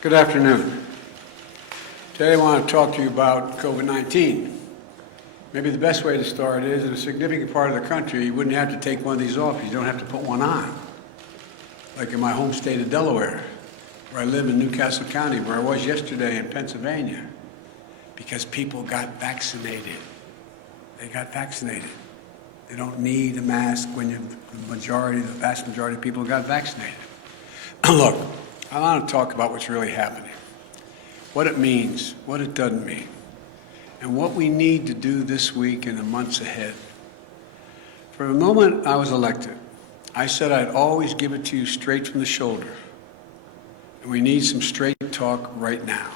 Good afternoon. Today I want to talk to you about COVID-19. Maybe the best way to start is, in a significant part of the country, you wouldn't have to take one of these off. You don't have to put one on. Like in my home state of Delaware, where I live in Newcastle County, where I was yesterday in Pennsylvania, because people got vaccinated. They got vaccinated. They don't need a mask when the vast majority of people got vaccinated. Look, I want to talk about what's really happening, what it means, what it doesn't mean, and what we need to do this week and the months ahead. From the moment I was elected, I said I'd always give it to you straight from the shoulder. And we need some straight talk right now.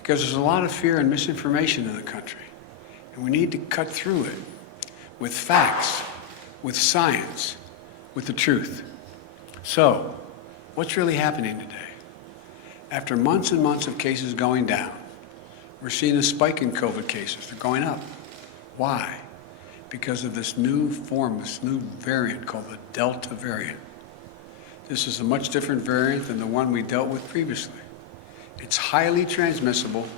Because there's a lot of fear and misinformation in the country. And we need to cut through it with facts, with science, with the truth. So, what's really happening today? After months and months of cases going down, we're seeing a spike in COVID cases. They're going up. Why? Because of this new form, this new variant called the Delta variant. This is a much different variant than the one we dealt with previously. It's highly transmissible,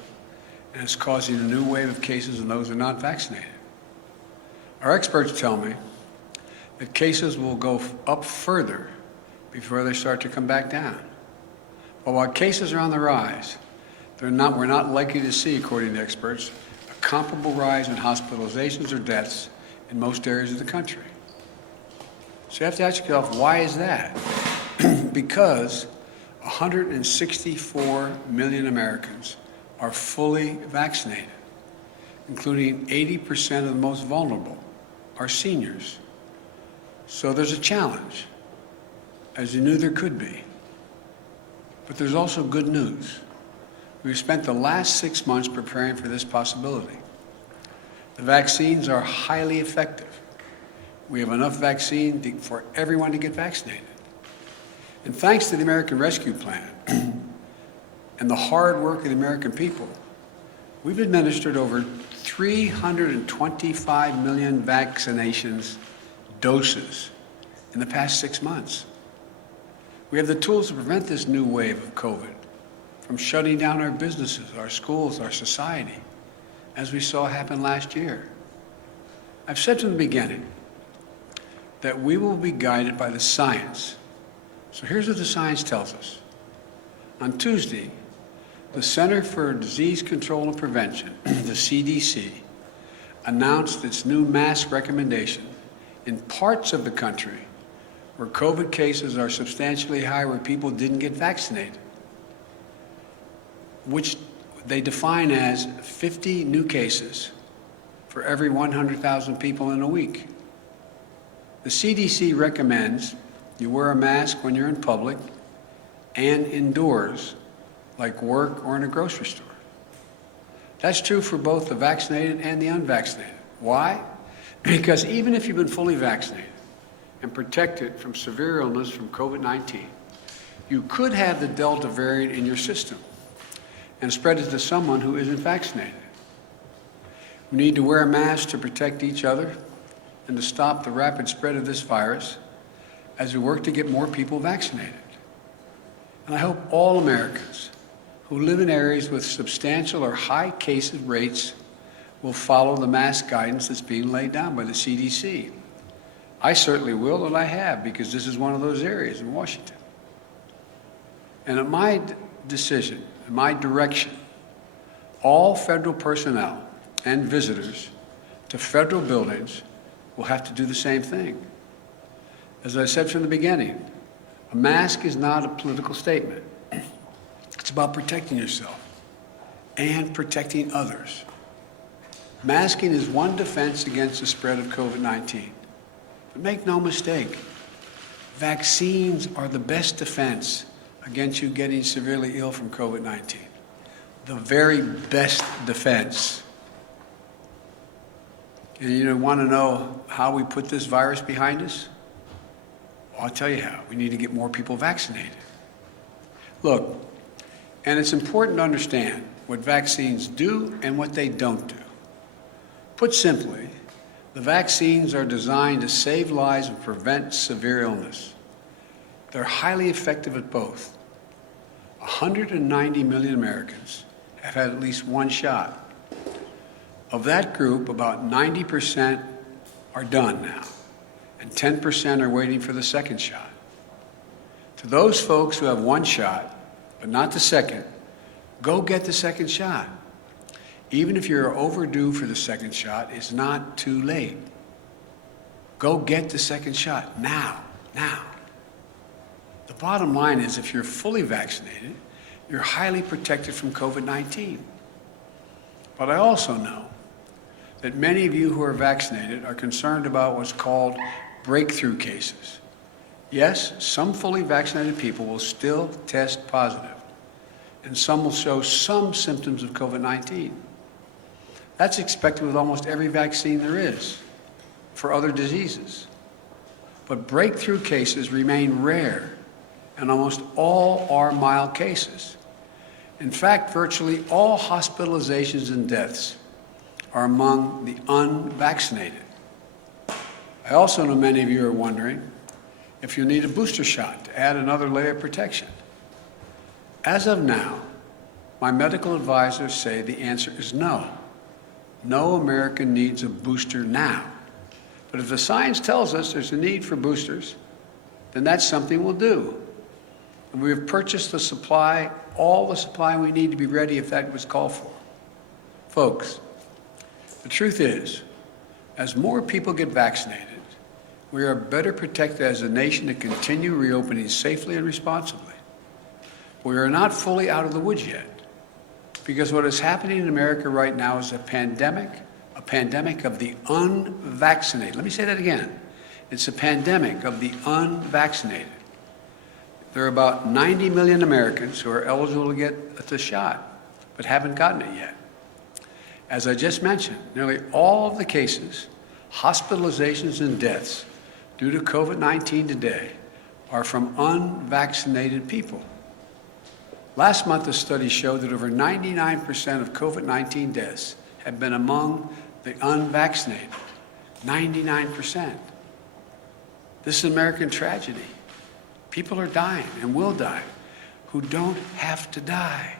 and it's causing a new wave of cases in those who are not vaccinated. Our experts tell me that cases will go up further before they start to come back down. But while cases are on the rise, we're not likely to see, according to experts, a comparable rise in hospitalizations or deaths in most areas of the country. So you have to ask yourself, why is that? Because 164 million Americans are fully vaccinated, including 80% of the most vulnerable, are seniors. So there's a challenge, as you knew there could be. But there's also good news. We've spent the last 6 months preparing for this possibility. The vaccines are highly effective. We have enough vaccine for everyone to get vaccinated. And thanks to the American Rescue Plan and the hard work of the American people, we've administered over 325 million vaccinations doses in the past 6 months. We have the tools to prevent this new wave of COVID from shutting down our businesses, our schools, our society, as we saw happen last year. I've said from the beginning that we will be guided by the science. So here's what the science tells us. On Tuesday, the Center for Disease Control and Prevention, the CDC, announced its new mask recommendation in parts of the country where COVID cases are substantially high, where people didn't get vaccinated, which they define as 50 new cases for every 100,000 people in a week. The CDC recommends you wear a mask when you're in public and indoors, like work or in a grocery store. That's true for both the vaccinated and the unvaccinated. Why? Because even if you've been fully vaccinated and protected from severe illness from COVID-19, you could have the Delta variant in your system and spread it to someone who isn't vaccinated. We need to wear a mask to protect each other and to stop the rapid spread of this virus as we work to get more people vaccinated. And I hope all Americans who live in areas with substantial or high case rates will follow the mask guidance that's being laid down by the CDC. I certainly will, and I have, because this is one of those areas in Washington. And at my decision, in my direction, all federal personnel and visitors to federal buildings will have to do the same thing. As I said from the beginning, a mask is not a political statement. It's about protecting yourself and protecting others. Masking is one defense against the spread of COVID-19. But make no mistake, vaccines are the best defense against you getting severely ill from COVID-19. The very best defense. And you want to know how we put this virus behind us? Well, I'll tell you how. We need to get more people vaccinated. Look, and it's important to understand what vaccines do and what they don't do. Put simply, the vaccines are designed to save lives and prevent severe illness. They're highly effective at both. 190 million Americans have had at least one shot. Of that group, about 90% are done now, and 10% are waiting for the second shot. To those folks who have one shot, but not the second, go get the second shot. Even if you're overdue for the second shot, it's not too late. Go get the second shot now. The bottom line is, if you're fully vaccinated, you're highly protected from COVID-19. But I also know that many of you who are vaccinated are concerned about what's called breakthrough cases. Yes, some fully vaccinated people will still test positive, and some will show some symptoms of COVID-19. That's expected with almost every vaccine there is for other diseases. But breakthrough cases remain rare, and almost all are mild cases. In fact, virtually all hospitalizations and deaths are among the unvaccinated. I also know many of you are wondering if you need a booster shot to add another layer of protection. As of now, my medical advisors say the answer is no. No American needs a booster now. But if the science tells us there's a need for boosters, then that's something we'll do. And we have purchased the supply, all the supply we need to be ready if that was called for. Folks, the truth is, as more people get vaccinated, we are better protected as a nation to continue reopening safely and responsibly. We are not fully out of the woods yet, because what is happening in America right now is a pandemic of the unvaccinated. Let me say that again. It's a pandemic of the unvaccinated. There are about 90 million Americans who are eligible to get the shot, but haven't gotten it yet. As I just mentioned, nearly all of the cases, hospitalizations, and deaths due to COVID-19 today are from unvaccinated people. Last month, a study showed that over 99% of COVID-19 deaths have been among the unvaccinated. 99%. This is an American tragedy. People are dying and will die who don't have to die.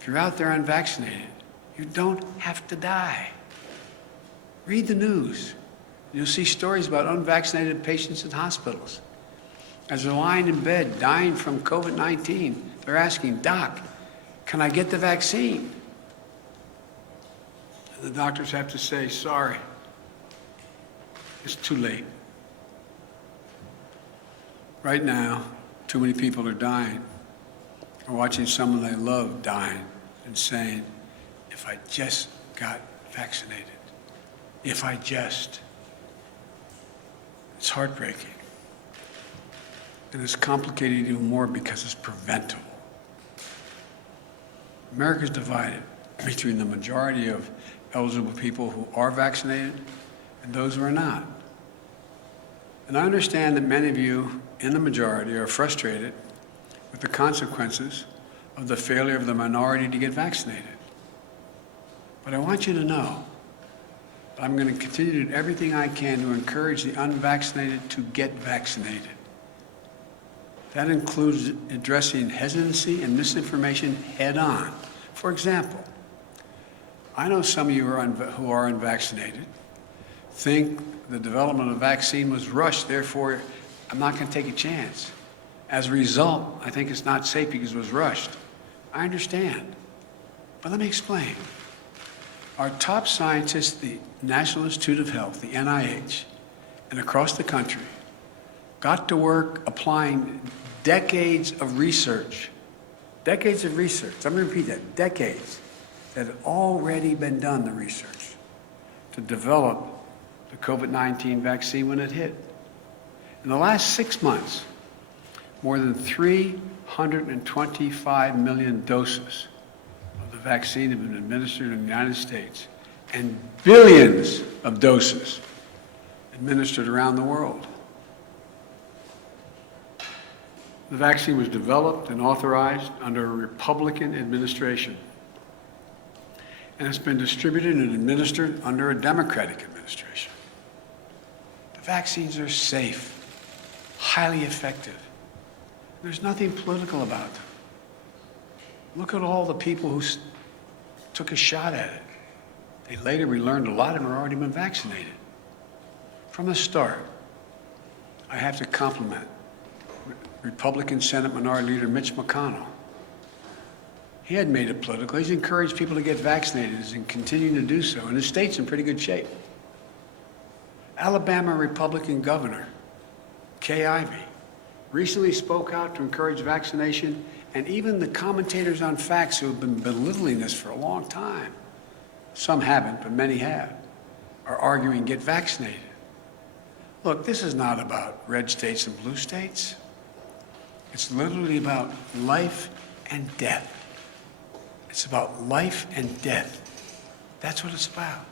If you're out there unvaccinated, you don't have to die. Read the news. You'll see stories about unvaccinated patients in hospitals. As they're lying in bed, dying from COVID-19, they're asking, "Doc, can I get the vaccine?" And the doctors have to say, "Sorry, it's too late." Right now, too many people are dying, or watching someone they love dying and saying, "If I just got vaccinated, if I just." It's heartbreaking. And it's complicated even more because it's preventable. America's divided between the majority of eligible people who are vaccinated and those who are not. And I understand that many of you in the majority are frustrated with the consequences of the failure of the minority to get vaccinated. But I want you to know I'm going to continue to do everything I can to encourage the unvaccinated to get vaccinated. That includes addressing hesitancy and misinformation head on. For example, I know some of you who are unvaccinated think the development of a vaccine was rushed, therefore I'm not going to take a chance. As a result, I think it's not safe because it was rushed. I understand. But let me explain. Our top scientists, the National Institute of Health, the NIH, and across the country, got to work applying decades of research. Decades of research. I'm going to repeat that. Decades that had already been done, the research, to develop the COVID-19 vaccine when it hit. In the last 6 months, more than 325 million doses of the vaccine have been administered in the United States, and billions of doses administered around the world. The vaccine was developed and authorized under a Republican administration, and it's been distributed and administered under a Democratic administration. The vaccines are safe, highly effective. There's nothing political about them. Look at all the people who took a shot at it. Later we learned a lot of them had already been vaccinated. From the start, I have to compliment Republican Senate Minority Leader Mitch McConnell. He hadn't made it political. He's encouraged people to get vaccinated and continuing to do so, and his state's in pretty good shape. Alabama Republican Governor Kay Ivey recently spoke out to encourage vaccination, and even the commentators on facts who have been belittling this for a long time, some haven't, but many have, are arguing get vaccinated. Look, this is not about red states and blue states. It's literally about life and death. It's about life and death. That's what it's about.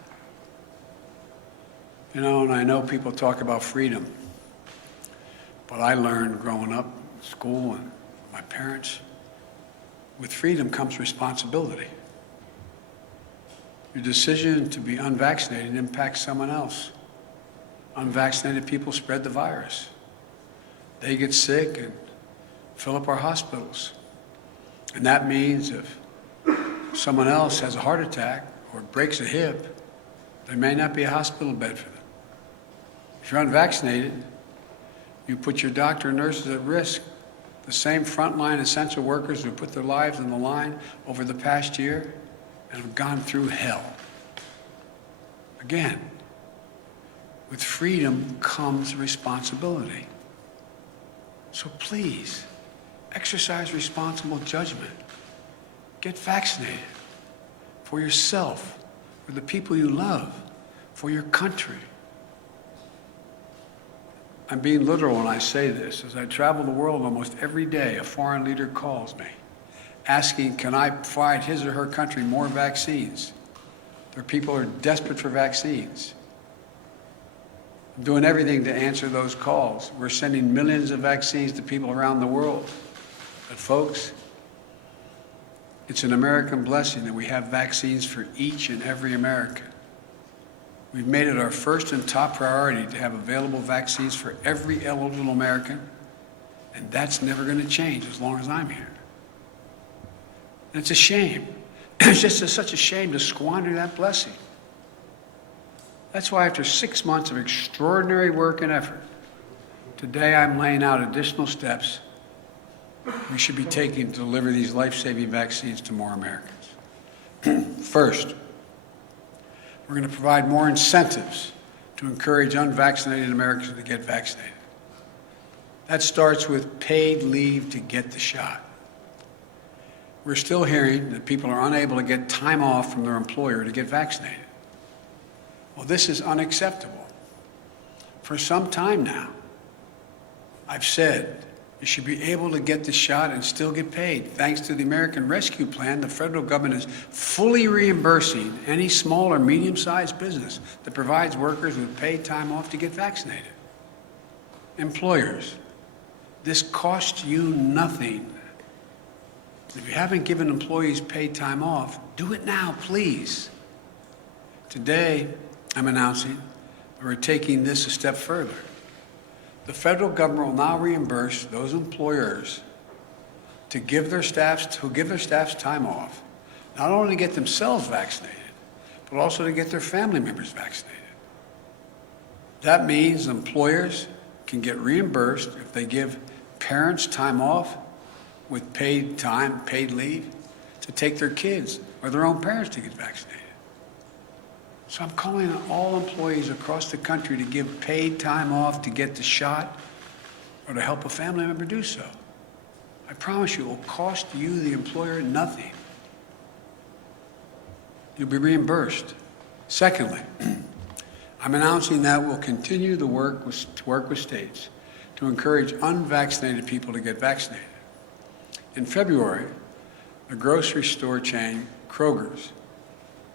You know, and I know people talk about freedom, but I learned growing up in school and my parents, with freedom comes responsibility. Your decision to be unvaccinated impacts someone else. Unvaccinated people spread the virus. They get sick and fill up our hospitals. And that means if someone else has a heart attack or breaks a hip, there may not be a hospital bed for them. If you're unvaccinated, you put your doctor and nurses at risk. The same frontline essential workers who put their lives on the line over the past year and have gone through hell. Again, with freedom comes responsibility. So please, exercise responsible judgment. Get vaccinated for yourself, for the people you love, for your country. I'm being literal when I say this. As I travel the world almost every day, a foreign leader calls me, asking, can I provide his or her country more vaccines? There are people who are desperate for vaccines. I'm doing everything to answer those calls. We're sending millions of vaccines to people around the world. But folks, it's an American blessing that we have vaccines for each and every American. We've made it our first and top priority to have available vaccines for every eligible American, and that's never going to change as long as I'm here. And it's a shame. It's just such a shame to squander that blessing. That's why after 6 months of extraordinary work and effort, today I'm laying out additional steps we should be taking to deliver these life-saving vaccines to more Americans. First, we're going to provide more incentives to encourage unvaccinated Americans to get vaccinated. That starts with paid leave to get the shot. We're still hearing that people are unable to get time off from their employer to get vaccinated. Well, this is unacceptable. For some time now, I've said you should be able to get the shot and still get paid. Thanks to the American Rescue Plan, the federal government is fully reimbursing any small or medium-sized business that provides workers with paid time off to get vaccinated. Employers, this costs you nothing. If you haven't given employees paid time off, do it now, please. Today, I'm announcing that we're taking this a step further. The federal government will now reimburse those employers to give their staffs time off, not only to get themselves vaccinated, but also to get their family members vaccinated. That means employers can get reimbursed if they give parents time off with paid leave to take their kids or their own parents to get vaccinated. So I'm calling on all employees across the country to give paid time off to get the shot or to help a family member do so. I promise you it will cost you, the employer, nothing. You'll be reimbursed. Secondly, I'm announcing that we'll continue to work with states to encourage unvaccinated people to get vaccinated. In February, the grocery store chain Kroger's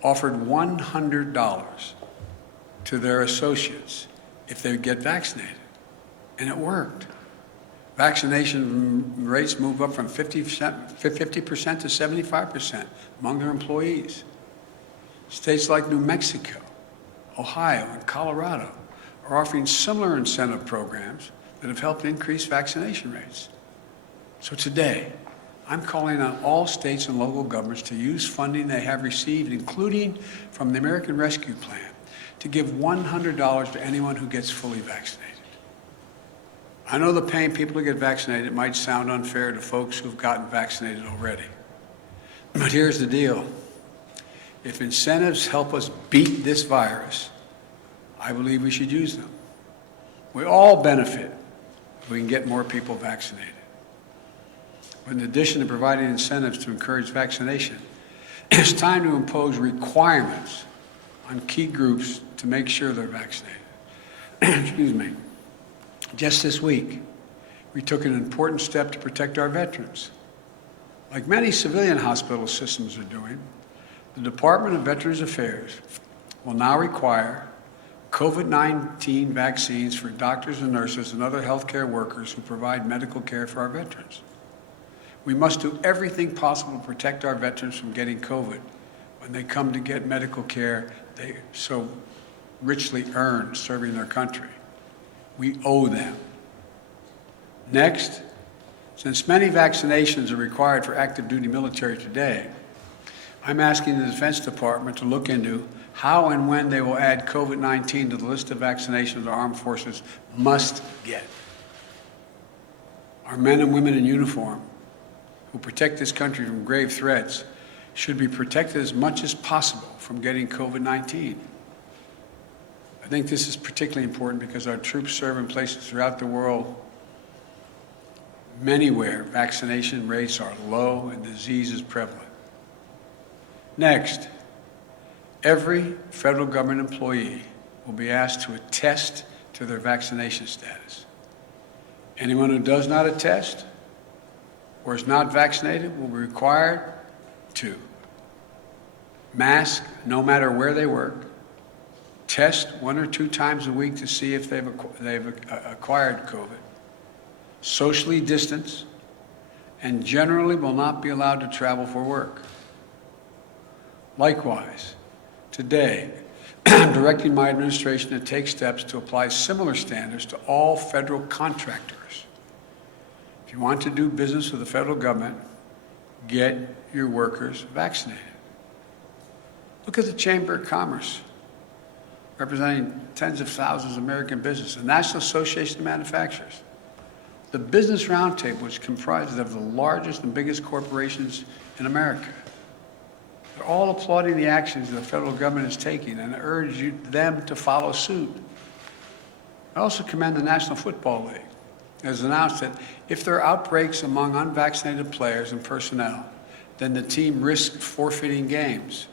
offered $100 to their associates if they would get vaccinated. And it worked. Vaccination rates move up from 50% to 75% among their employees. States like New Mexico, Ohio, and Colorado are offering similar incentive programs that have helped increase vaccination rates. So today, I'm calling on all states and local governments to use funding they have received, including from the American Rescue Plan, to give $100 to anyone who gets fully vaccinated. I know the paying people to get vaccinated might sound unfair to folks who've gotten vaccinated already. But here's the deal. If incentives help us beat this virus, I believe we should use them. We all benefit if we can get more people vaccinated. But in addition to providing incentives to encourage vaccination, it's time to impose requirements on key groups to make sure they're vaccinated. Excuse me. Just this week, we took an important step to protect our veterans. Like many civilian hospital systems are doing, the Department of Veterans Affairs will now require COVID-19 vaccines for doctors and nurses and other healthcare workers who provide medical care for our veterans. We must do everything possible to protect our veterans from getting COVID when they come to get medical care they so richly earned serving their country. We owe them. Next, since many vaccinations are required for active duty military today, I'm asking the Defense Department to look into how and when they will add COVID-19 to the list of vaccinations our armed forces must get. Our men and women in uniform who protect this country from grave threats should be protected as much as possible from getting COVID-19. I think this is particularly important because our troops serve in places throughout the world, many where vaccination rates are low and disease is prevalent. Next, every federal government employee will be asked to attest to their vaccination status. Anyone who does not attest or is not vaccinated will be required to mask no matter where they work, test 1 or 2 times a week to see if they've acquired COVID, socially distance, and generally will not be allowed to travel for work. Likewise, today, I'm directing my administration to take steps to apply similar standards to all federal contractors. If you want to do business with the federal government, get your workers vaccinated. Look at the Chamber of Commerce, representing tens of thousands of American businesses, the National Association of Manufacturers. The Business Roundtable, which comprises of the largest and biggest corporations in America. They're all applauding the actions the federal government is taking and urge them to follow suit. I also commend the National Football League. It has announced that if there are outbreaks among unvaccinated players and personnel, then the team risks forfeiting games.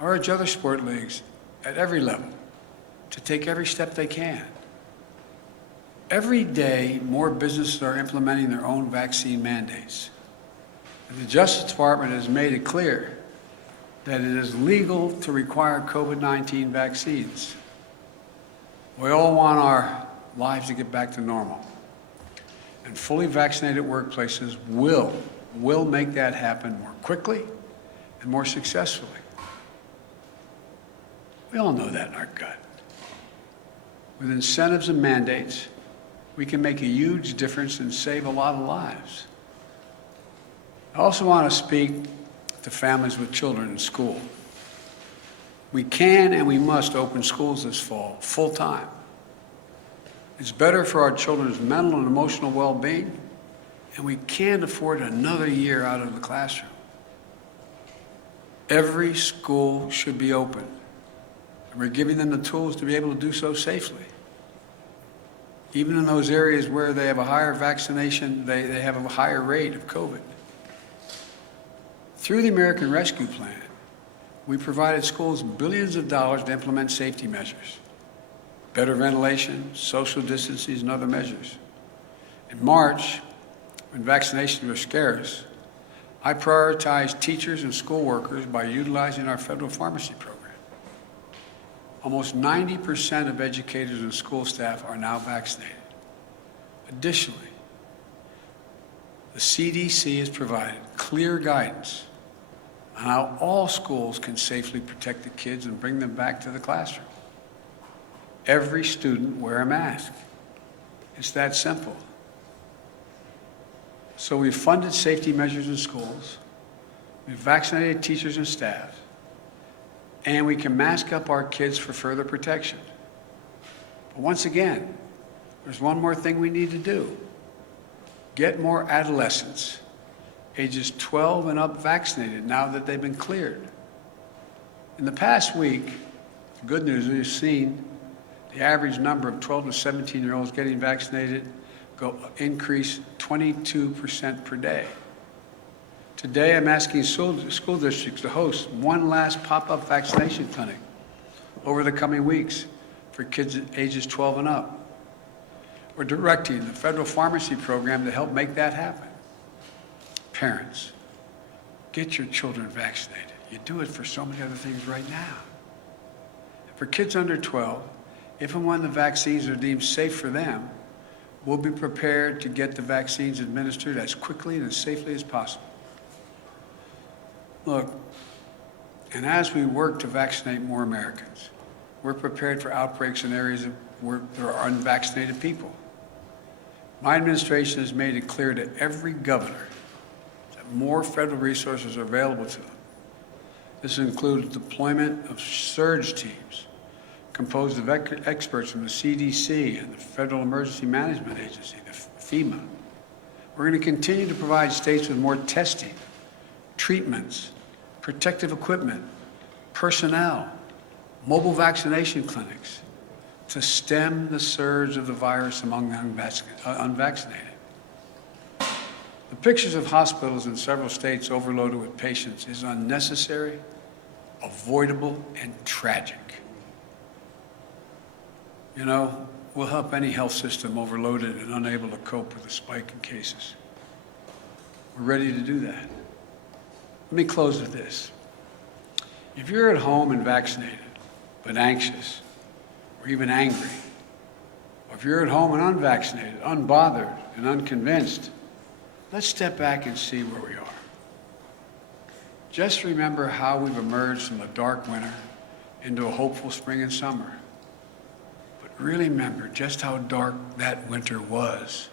I urge other sport leagues at every level to take every step they can. Every day, more businesses are implementing their own vaccine mandates. And the Justice Department has made it clear that it is legal to require COVID-19 vaccines. We all want our lives to get back to normal. And fully vaccinated workplaces will make that happen more quickly and more successfully. We all know that in our gut. With incentives and mandates, we can make a huge difference and save a lot of lives. I also want to speak to families with children in school. We can and we must open schools this fall, full time. It's better for our children's mental and emotional well-being, and we can't afford another year out of the classroom. Every school should be open, and we're giving them the tools to be able to do so safely. Even in those areas where they have a higher vaccination, they have a higher rate of COVID. Through the American Rescue Plan, we provided schools billions of dollars to implement safety measures, better ventilation, social distancing, and other measures. In March, when vaccinations were scarce, I prioritized teachers and school workers by utilizing our federal pharmacy program. Almost 90% of educators and school staff are now vaccinated. Additionally, the CDC has provided clear guidance on how all schools can safely protect the kids and bring them back to the classroom. Every student wear a mask. It's that simple. So we've funded safety measures in schools, we've vaccinated teachers and staff, and we can mask up our kids for further protection. But once again, there's one more thing we need to do. Get more adolescents, ages 12 and up, vaccinated now that they've been cleared. In the past week, the good news is we've seen the average number of 12 to 17-year-olds getting vaccinated increase 22% per day. Today, I'm asking school districts to host one last pop-up vaccination clinic over the coming weeks for kids ages 12 and up. We're directing the federal pharmacy program to help make that happen. Parents, get your children vaccinated. You do it for so many other things right now. For kids under 12, if and when the vaccines are deemed safe for them, we'll be prepared to get the vaccines administered as quickly and as safely as possible. Look, and as we work to vaccinate more Americans, we're prepared for outbreaks in areas where there are unvaccinated people. My administration has made it clear to every governor that more federal resources are available to them. This includes deployment of surge teams composed of experts from the CDC and the Federal Emergency Management Agency, the FEMA. We're going to continue to provide states with more testing, treatments, protective equipment, personnel, mobile vaccination clinics to stem the surge of the virus among the unvaccinated. The pictures of hospitals in several states overloaded with patients is unnecessary, avoidable, and tragic. You know, we'll help any health system overloaded and unable to cope with a spike in cases. We're ready to do that. Let me close with this. If you're at home and vaccinated, but anxious, or even angry, or if you're at home and unvaccinated, unbothered, and unconvinced, let's step back and see where we are. Just remember how we've emerged from a dark winter into a hopeful spring and summer. But really remember just how dark that winter was.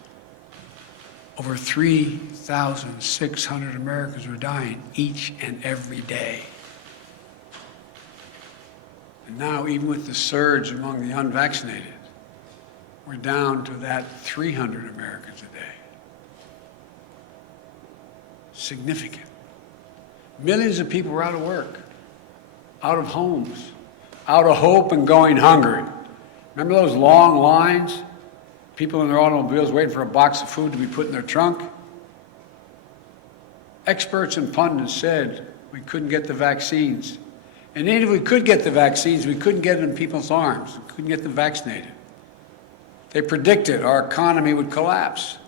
Over 3,600 Americans were dying each and every day. And now, even with the surge among the unvaccinated, we're down to that 300 Americans a day. Significant. Millions of people were out of work, out of homes, out of hope and going hungry. Remember those long lines? People in their automobiles waiting for a box of food to be put in their trunk? Experts and pundits said we couldn't get the vaccines. And even if we could get the vaccines, we couldn't get them in people's arms. We couldn't get them vaccinated. They predicted our economy would collapse.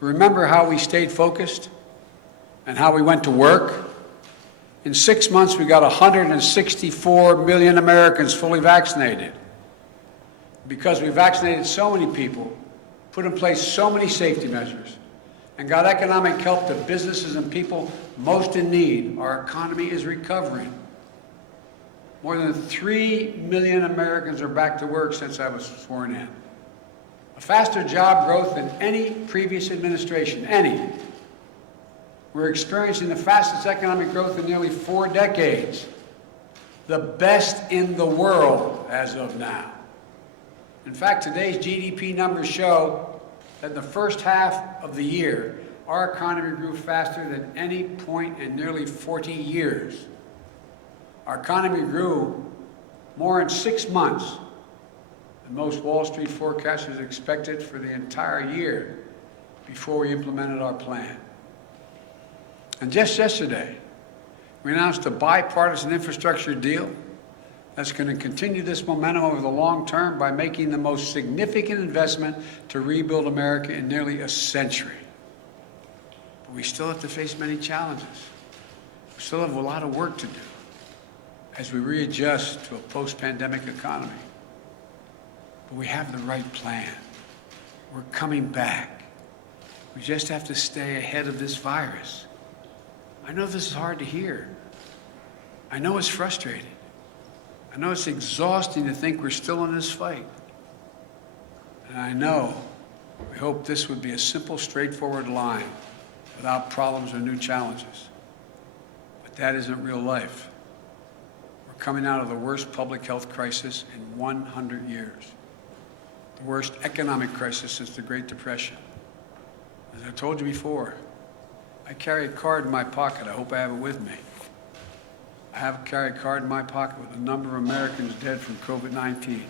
Remember how we stayed focused and how we went to work? In 6 months, we got 164 million Americans fully vaccinated. Because we vaccinated so many people, put in place so many safety measures, and got economic help to businesses and people most in need, our economy is recovering. More than 3 million Americans are back to work since I was sworn in. A faster job growth than any previous administration, any. We're experiencing the fastest economic growth in nearly 4 decades, the best in the world as of now. In fact, today's GDP numbers show that in the first half of the year, our economy grew faster than any point in nearly 40 years. Our economy grew more in 6 months than most Wall Street forecasters expected for the entire year before we implemented our plan. And just yesterday, we announced a bipartisan infrastructure deal that's going to continue this momentum over the long term by making the most significant investment to rebuild America in nearly a century. But we still have to face many challenges. We still have a lot of work to do as we readjust to a post-pandemic economy. But we have the right plan. We're coming back. We just have to stay ahead of this virus. I know this is hard to hear. I know it's frustrating. I know it's exhausting to think we're still in this fight. And I know we hope this would be a simple, straightforward line without problems or new challenges. But that isn't real life. We're coming out of the worst public health crisis in 100 years, the worst economic crisis since the Great Depression. As I told you before, I carry a card in my pocket. I hope I have it with me. Carry a card in my pocket with the number of Americans dead from COVID-19.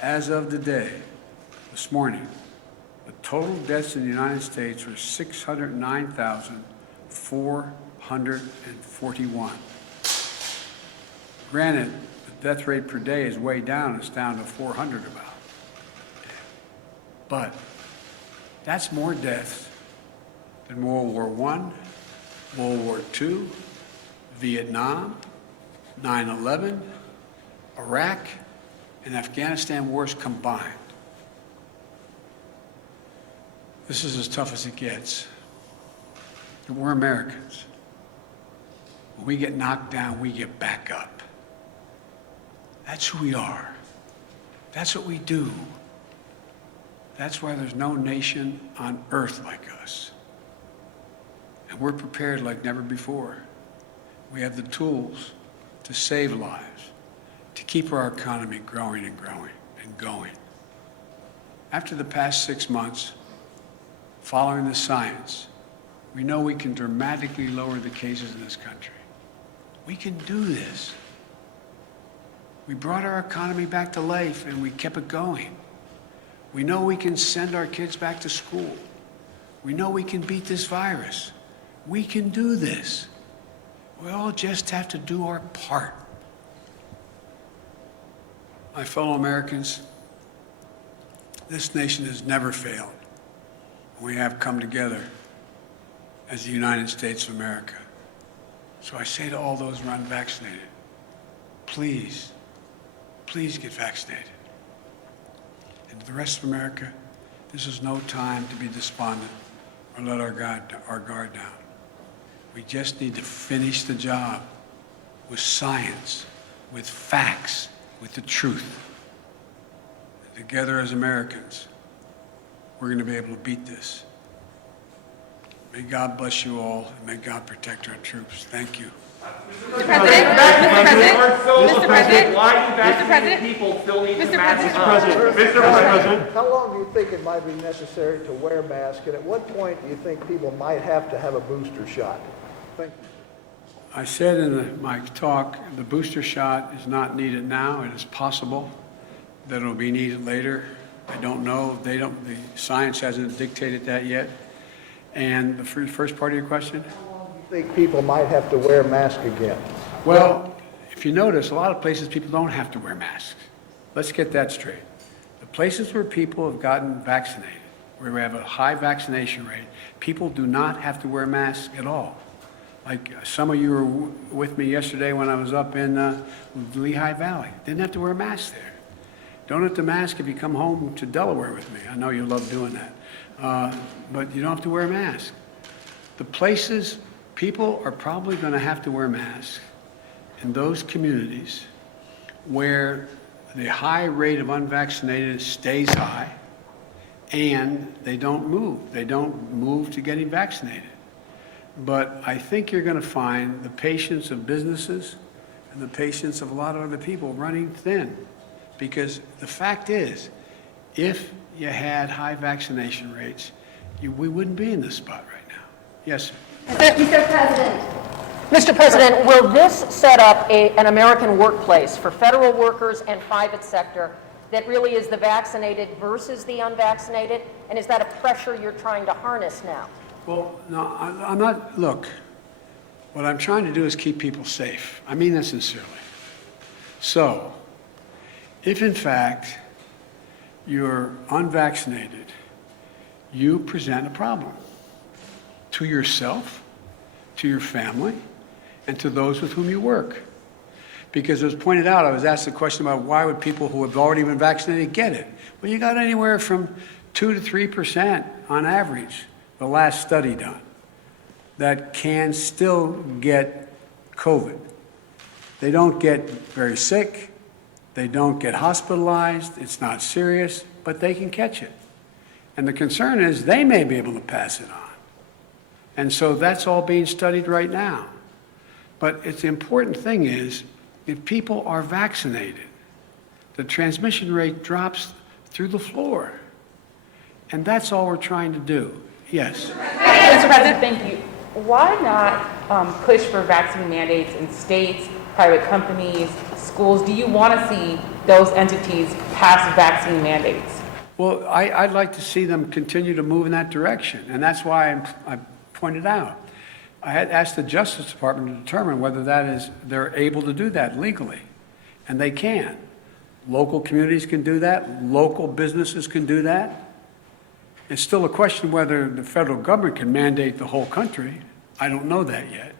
As of today, this morning, the total deaths in the United States were 609,441. Granted, the death rate per day is way down. It's down to 400 about. But that's more deaths than World War I, World War II, Vietnam, 9/11, Iraq, and Afghanistan wars combined. This is as tough as it gets. And we're Americans. When we get knocked down, we get back up. That's who we are. That's what we do. That's why there's no nation on earth like us. And we're prepared like never before. We have the tools to save lives, to keep our economy growing and growing and going. After the past 6 months, following the science, we know we can dramatically lower the cases in this country. We can do this. We brought our economy back to life and we kept it going. We know we can send our kids back to school. We know we can beat this virus. We can do this. We all just have to do our part. My fellow Americans, this nation has never failed. We have come together as the United States of America. So I say to all those who are unvaccinated, please, please get vaccinated. And to the rest of America, this is no time to be despondent or let our guard down. We just need to finish the job with science, with facts, with the truth. And together as Americans, we're going to be able to beat this. May God bless you all, and may God protect our troops. Thank you. Mr. President, why do vaccinated people still need to mask up? Mr. President, how long do you think it might be necessary to wear a mask, and at what point do you think people might have to have a booster shot? Thank you. I said in my talk, the booster shot is not needed now. It is possible that it will be needed later. I don't know. The science hasn't dictated that yet. And the first part of your question? How long do you think people might have to wear a mask again? Well, if you notice, a lot of places people don't have to wear masks. Let's get that straight. The places where people have gotten vaccinated, where we have a high vaccination rate, people do not have to wear masks at all. Like some of you were with me yesterday when I was up in Lehigh Valley. Didn't have to wear a mask there. Don't have to mask if you come home to Delaware with me. I know you love doing that. But you don't have to wear a mask. The places people are probably going to have to wear masks in those communities where the high rate of unvaccinated stays high and they don't move. They don't move to getting vaccinated. But I think you're going to find the patience of businesses and the patience of a lot of other people running thin. Because the fact is, if you had high vaccination rates, we wouldn't be in this spot right now. Yes, sir. Mr. President, will this set up an American workplace for federal workers and private sector that really is the vaccinated versus the unvaccinated? And is that a pressure you're trying to harness now? Well, no, I'm not. Look, what I'm trying to do is keep people safe. I mean that sincerely. So, if in fact you're unvaccinated, you present a problem to yourself, to your family, and to those with whom you work. Because as pointed out, I was asked the question about why would people who have already been vaccinated get it? Well, you got anywhere from 2 to 3% on average, the last study done, that can still get COVID. They don't get very sick, they don't get hospitalized, it's not serious, but they can catch it. And the concern is they may be able to pass it on. And so that's all being studied right now. But the important thing is, if people are vaccinated, the transmission rate drops through the floor. And that's all we're trying to do. Yes. Mr. President, thank you. Why not push for vaccine mandates in states, private companies, schools? Do you want to see those entities pass vaccine mandates? Well, I'd like to see them continue to move in that direction, and that's why I pointed out. I had asked the Justice Department to determine whether they're able to do that legally, and they can. Local communities can do that. Local businesses can do that. It's still a question whether the federal government can mandate the whole country. I don't know that yet.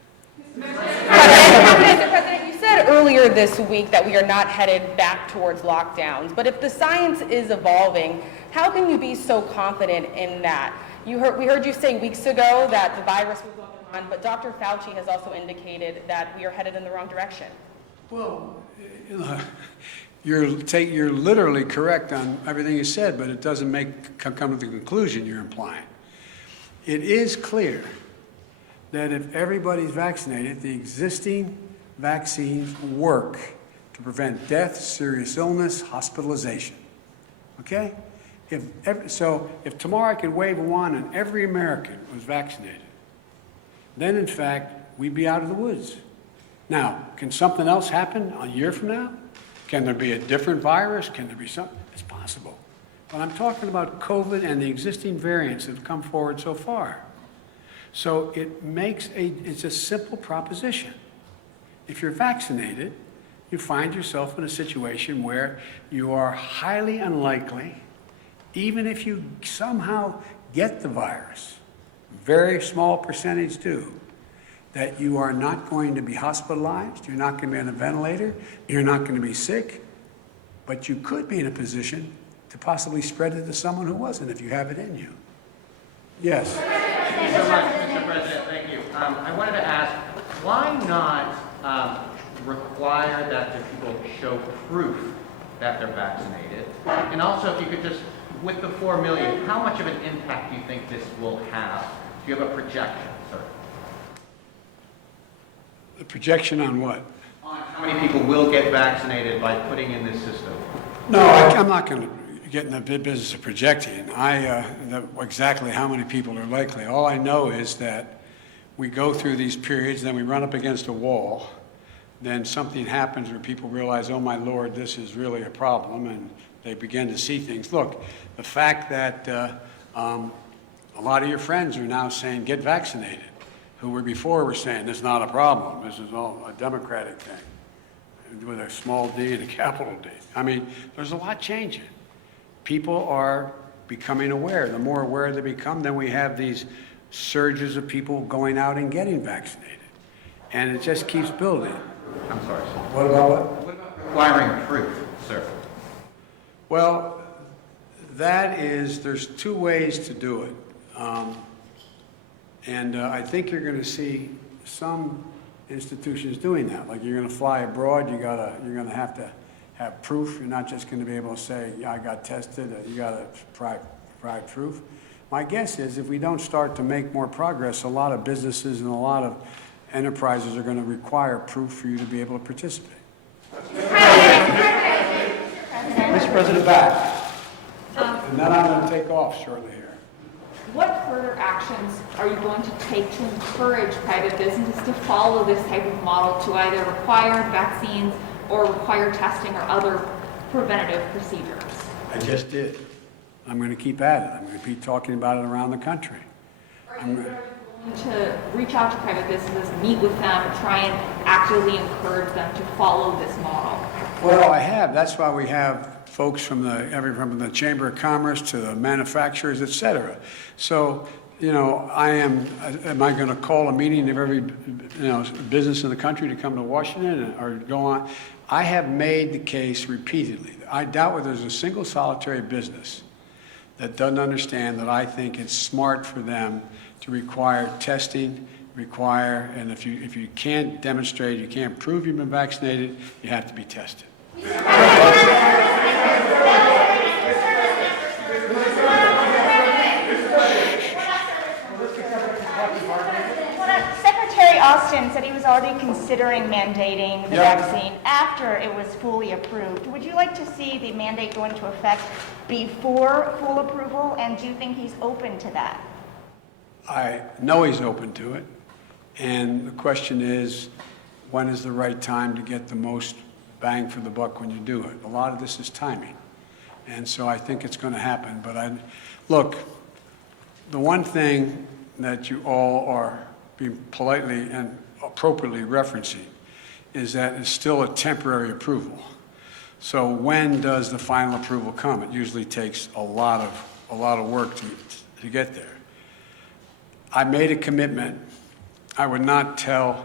Mr. President, you said earlier this week that we are not headed back towards lockdowns, but if the science is evolving, how can you be so confident in that? We heard you say weeks ago that the virus was going on, but Dr. Fauci has also indicated that we are headed in the wrong direction. Well, you know, you're literally correct on everything you said, but it doesn't come to the conclusion you're implying. It is clear that if everybody's vaccinated, the existing vaccines work to prevent death, serious illness, hospitalization. Okay? If tomorrow I could wave a wand and every American was vaccinated, then in fact we'd be out of the woods. Now, can something else happen a year from now? Can there be a different virus? Can there be something? It's possible. But I'm talking about COVID and the existing variants that have come forward so far. So it's a simple proposition. If you're vaccinated, you find yourself in a situation where you are highly unlikely, even if you somehow get the virus, very small percentage do, that you are not going to be hospitalized, you're not going to be on a ventilator, you're not going to be sick, but you could be in a position to possibly spread it to someone who wasn't if you have it in you. Yes. Thank you so much, Mr. President. Thank you. I wanted to ask, why not require that the people show proof that they're vaccinated? And also, if you could just, with the 4 million, how much of an impact do you think this will have? Do you have a projection, sir? The projection on what? On how many people will get vaccinated by putting in this system? No, I'm not going to get in the business of projecting. Exactly how many people are likely. All I know is that we go through these periods, then we run up against a wall, then something happens where people realize, oh my Lord, this is really a problem, and they begin to see things. Look, the fact that a lot of your friends are now saying, get vaccinated, who were before were saying, this is not a problem, this is all a Democratic thing, with a small d and a capital D. I mean, there's a lot changing. People are becoming aware. The more aware they become, then we have these surges of people going out and getting vaccinated. And it just keeps building. I'm sorry, sir. What about what? What about requiring proof, sir? Well, there's two ways to do it. I think you're going to see some institutions doing that. Like you're going to fly abroad, you're going to have to have proof. You're not just going to be able to say, yeah, I got tested. You got to provide proof. My guess is if we don't start to make more progress, a lot of businesses and a lot of enterprises are going to require proof for you to be able to participate. Mr. President, back. And then I'm going to take off shortly here. What further actions are you going to take to encourage private businesses to follow this type of model to either require vaccines or require testing or other preventative procedures? I just did. I'm going to keep at it. I'm going to keep talking about it around the country. Are you going to reach out to private businesses, meet with them, try and actively encourage them to follow this model? Well, I have. That's why we have folks from the Chamber of Commerce to the manufacturers, et cetera. So, am I going to call a meeting of every, business in the country to come to Washington or go on? I have made the case repeatedly. I doubt whether there's a single solitary business that doesn't understand that I think it's smart for them to require testing, and if you can't demonstrate, you can't prove you've been vaccinated, you have to be tested. considering mandating the Yeah. vaccine after it was fully approved. Would you like to see the mandate go into effect before full approval, and do you think he's open to that? I know he's open to it, and the question is, when is the right time to get the most bang for the buck when you do it? A lot of this is timing, and so I think it's going to happen. But look, the one thing that you all are being politely and appropriately referencing is that it's still a temporary approval. So when does the final approval come? It usually takes a lot of work to get there. I made a commitment. I would not tell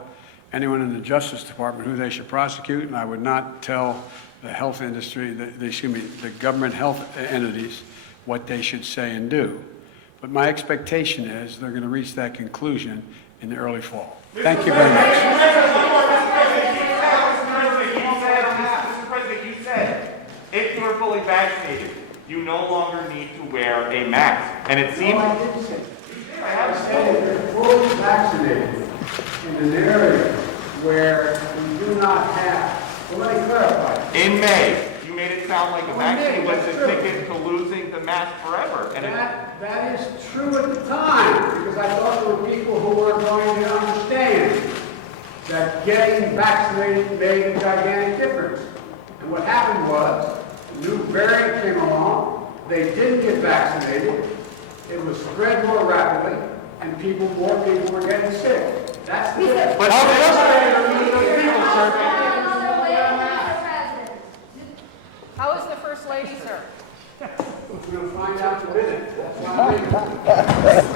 anyone in the Justice Department who they should prosecute, and I would not tell the health industry, the government health entities, what they should say and do. But my expectation is they're going to reach that conclusion in the early fall. Thank you very much. Mr. President, you said if you are fully vaccinated, you no longer need to wear a mask. And it seems... I didn't say. I have said if they're fully vaccinated in an area where we do not have, well, let me clarify. In May, you made it sound like the Oh, vaccine May, was that's the true. ticket to losing the mask forever. And That is true at the time, because I thought there were people who were going to understand that getting vaccinated made a gigantic difference. And what happened was, a new variant came along, they didn't get vaccinated, it was spread more rapidly, and more people were getting sick. That's the difference. But how frustrated are you with those people, sir? How is the First Lady, sir? We're going to find out in a minute. That's why I'm here.